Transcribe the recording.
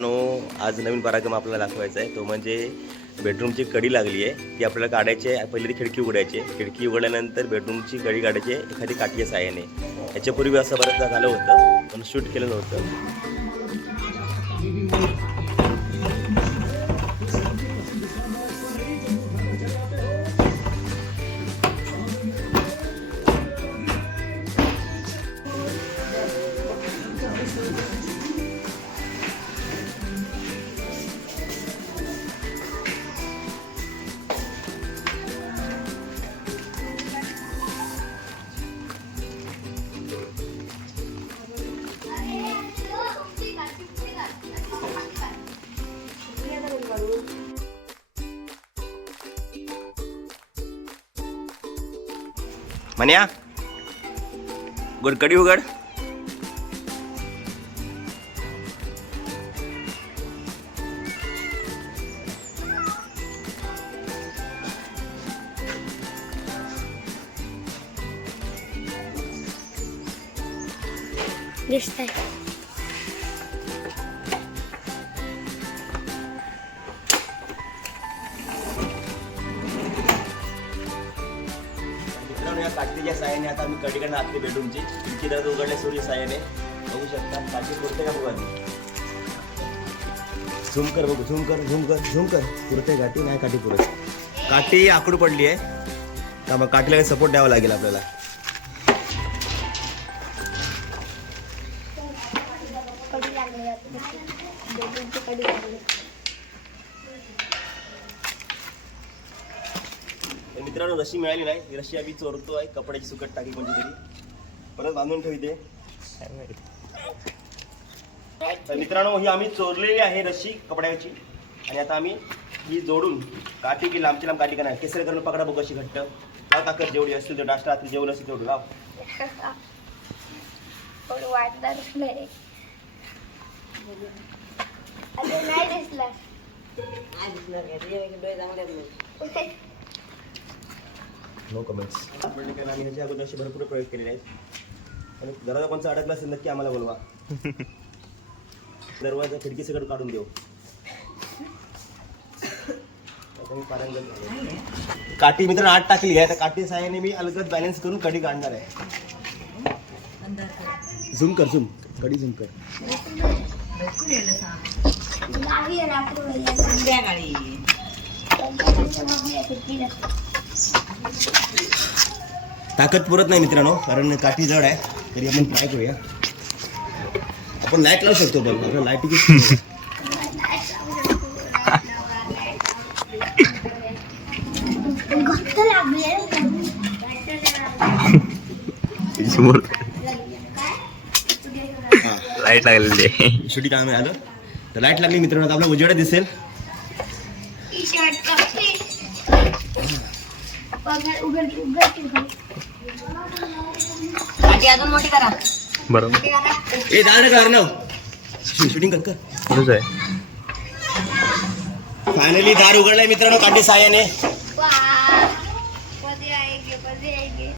No आज नवीन पराक्रम आपल्याला दाखवायचा आहे. तो म्हणजे बेडरूमची कडी लागली आहे. ती आपल्याला काढायची आहे. पहिली खिडकी उघडायची आहे. खिडकी उघडल्यानंतर बेडरूमची कडी काढायची आहे. एखादी काठीच्या साह्याने. याच्यापूर्वी असं बऱ्याचदा झालं होतं पण शूट केलं नव्हतं. म्हण्या गुडकडी उघड. दिसत आहे मित्रांनो या काठीच्या साह्याने आता आम्ही कडी आखली बेडरूमची खिडकी दर उघडल्या सूर्य साह्याने बघू शकता काठी पुरते का बघू आधी? झूम कर बघू झूम कर झूम कर झूम कर. पुरते काठी नाही काठी पुरत. काठी आकडू पडली आहे. त्यामुळे काठीला काही सपोर्ट द्यावा लागेल आपल्याला. कडी लागली मित्रांनो रशी मिळाली नाही. ही रशी आम्ही चोरतोय कपड्याची सुकट टाकी कोणती तरी परत बांधून ठेवते. तर मित्रांनो ही आम्ही चोरलेली आहे रशी कपड्याची. आणि आता आम्ही ही जोडून काठी की लांबची लांब काठी का नाही केसर करून पकडा बघ अशी घट्ट. लाव ताकद जेवढी असतील तेवढं डास्ट रात्री जेवढं असेल तेवढं. लाव. वाटणार नाही अरे नाही दिसला. नो कमेंट्स आम्ही ह्याच्या अगोदर असे भरपूर प्रयोग केलेले आहेत आणि दरवाजा कोणचा अडकला असेल नक्की आम्हाला बोलवा. दरवाजा खिडकी सगळं काढून देऊ. काठी मित्र आठ टाकली आहे त्या काठी साह्याने मी अलगद बॅलन्स करून कडी काढणार आहे. झूम कर झूम कडी झूम कर. संध्याकाळी. ताकद पुरत नाही मित्रांनो कारण काठी जड आहे तरी आपण ट्राय करूया. आपण लाइट लावू शकतो पण लाईटीची घट्ट लागली लाइट लागलेली शेवटी काय आलं? तर लाइट लागली मित्रांनो आपला उजेड दिसेल. शर्ट कपडे उघड उघड उघड पाठी अजून मोठी करा. बरोबर ए दार कर ना शूटिंग कर कर. खरंच आहे. फायनली दार उघडलाय मित्रांनो काठी साह्याने. कधी आहे कधी आहे.